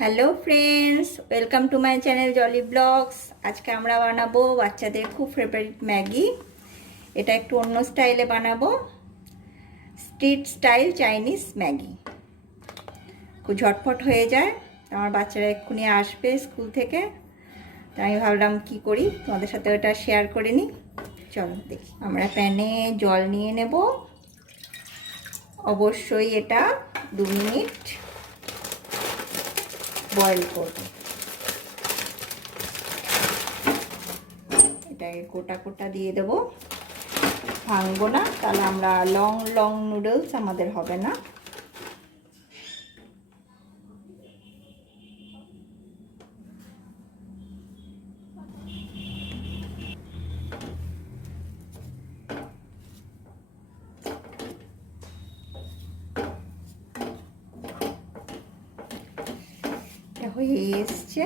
Hello friends, welcome to my channel jolly blogs. আজকে আমরা বানাবো বাচ্চাদের খুব ফেভারিট ম্যাগি। এটা একটু অন্য স্টাইলে বানাবো, স্ট্রিট স্টাইল চাইনিজ ম্যাগি। খুব ঝটপট হয়ে যায়। আমার বাচ্চারা এক্ষুনি আসবে স্কুল থেকে, তাই আমি ভাবলাম কি করি তোমাদের সাথে ওটা শেয়ার করে নিই। চলো দেখি। আমরা প্যানে জল নিয়ে নেব। অবশ্যই এটা 2 মিনিট বয়েল করব। এটাকে কোটা কোটা দিয়ে দেবো, ভাঙবো না, তাহলে আমরা লং লং নুডলস আমাদের হবে না। এটা হয়ে এসছে।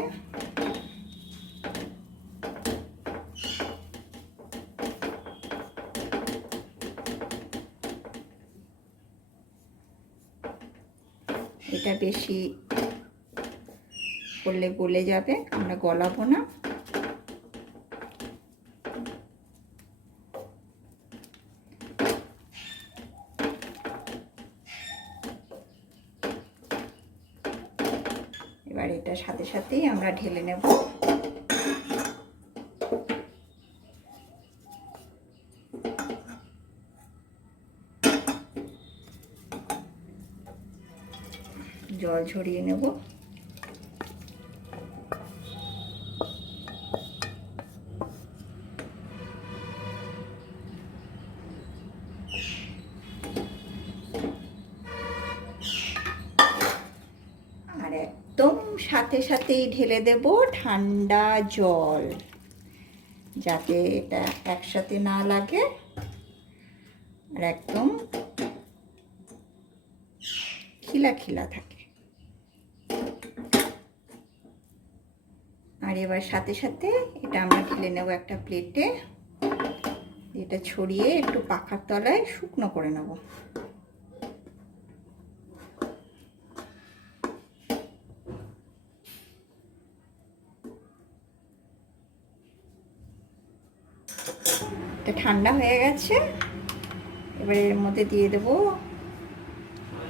এটা বেশি করলে গলে যাবে, আমরা গলাবো না। এবার এটার সাথে সাথেই আমরা ঢেলে নেব। জল ঝরিয়ে নেব। আর একদম সাথে সাথেই ঢেলে দেব ঠান্ডা জল, যাতে এটা একসাথে না লাগে আর একদম খিলা খিলা থাকে। আর এবার সাথে সাথে এটা আমরা ঢেলে নেব একটা প্লেটে। এটা ছড়িয়ে একটু পাখার তলায় শুকনো করে নেব। এটা ঠান্ডা হয়ে গেছে। এবার এর মধ্যে দিয়ে দেব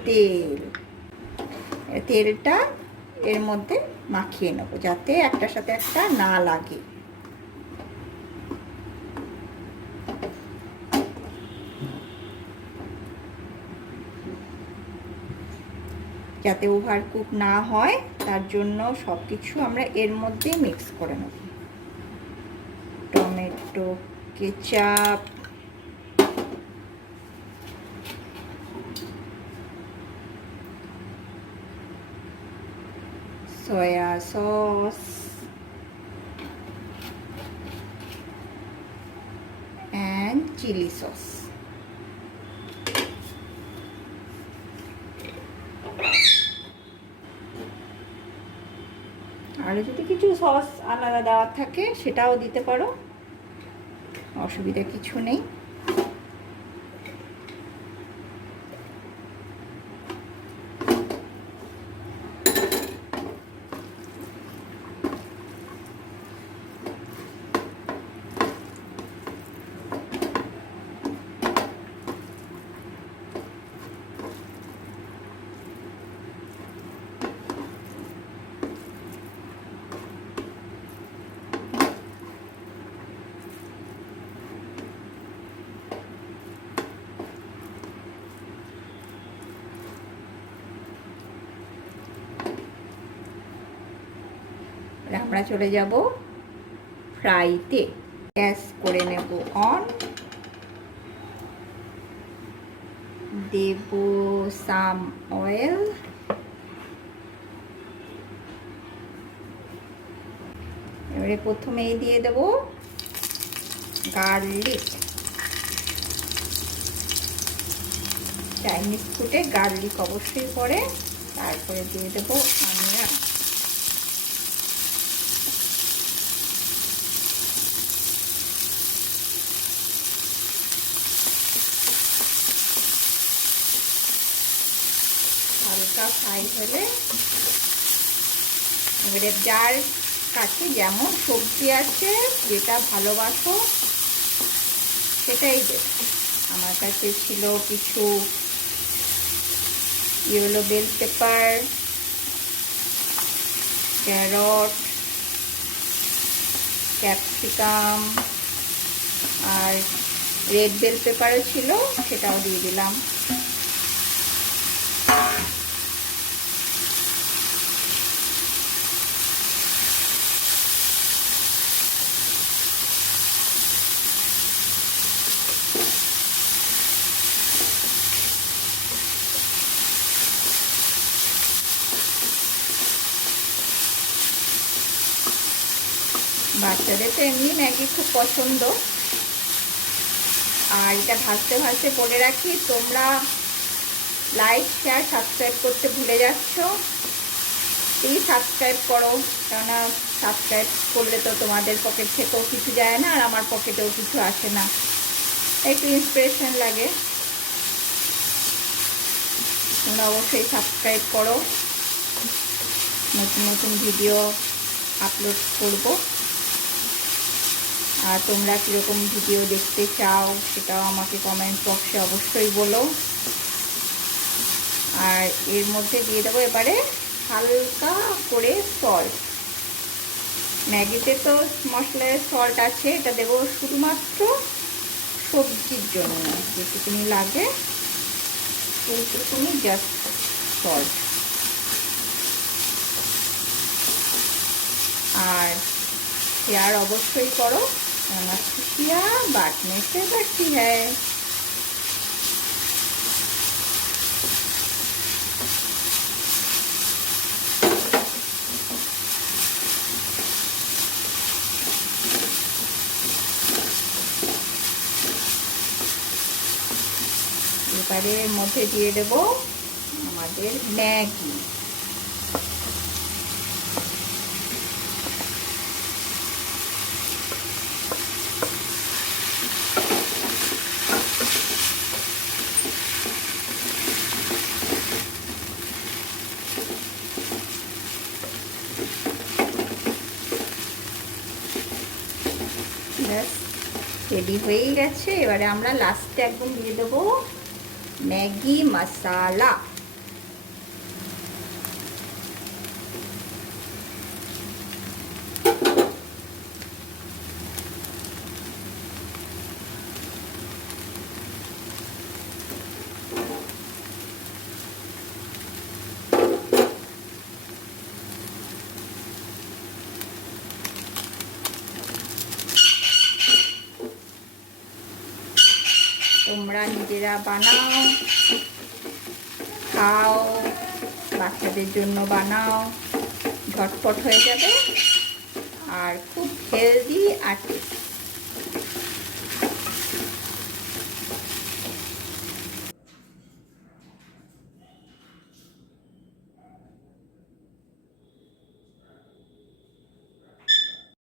তেল। তেলটা এর মধ্যে মাখিয়ে নেব, যাতে একটার সাথে একটা না লাগে। যাতে ওভারকুক না হয়, তার জন্য সব কিছু আমরা এর মধ্যে মিক্স করে নেব। Tomato ketchup, soya sauce and chili sauce. আর যদি কিছু সস আলাদা দেওয়ার থাকে সেটাও দিতে পারো, অসুবিধা কিছু নেই। আমরা চলে যাব ফ্রাইতে। গ্যাস করে নেব অন, দেব সাম অয়েল। এবারে প্রথমেই দিয়ে দেব গার্লিক। চাইনিজ ফুডে গার্লিক অবশ্যই পড়ে। তারপরে দিয়ে দেব অনিয়ন। হালকা ফ্রাই হলে এবারে যার কাছে যেমন সবজি আছে, যেটা ভালোবাসো সেটাই দেবে। আমার কাছে ছিল কিছু yellow bell pepper, carrot, capsicum আর রেড বেল পেপারও ছিল, সেটাও দিয়ে দিলাম। বাচ্চাদের তো এমনি ম্যাগি খুব পছন্দ। আর এটা ভাজতে ভাজতে বলে রাখি, তোমরা লাইক, শেয়ার, সাবস্ক্রাইব করতে ভুলে যাচ্ছ। প্লিজ সাবস্ক্রাইব করো, কেননা সাবস্ক্রাইব করলে তো তোমাদের পকেট থেকেও কিছু যায় না, আর আমার পকেটেও কিছু আসে না, একটু ইন্সপিরেশন লাগে। তোমরা অবশ্যই সাবস্ক্রাইব করো, নতুন নতুন ভিডিও আপলোড করব। আর তোমরা কীরকম ভিডিও দেখতে চাও সেটাও আমাকে কমেন্ট বক্সে অবশ্যই বলো। আর এর মধ্যে দিয়ে দেবো এবারে হালকা করে সল্ট। ম্যাগিতে তো মশলায় সল্ট আছে, এটা দেবো শুধুমাত্র সবজির জন্য, যেটুকুনি লাগে সেইটুকুনি জাস্ট সল্ট। আর शेयर अवश्य करो, खुशियाँ बांटने से बढ़ती है। এবারে মধ্যে দিয়ে দেব আমাদের ম্যাগি। रेडी हो ही गेছে। এবারে আমরা লাস্টে একদম দিয়ে দেব ম্যাগি মশলা। তোমরা নিজেরা বানাও, খাও, বাচ্চাদের জন্য বানাও, ঝটপট হয়ে যাবে আর খুব হেলদি আর টেস্টি।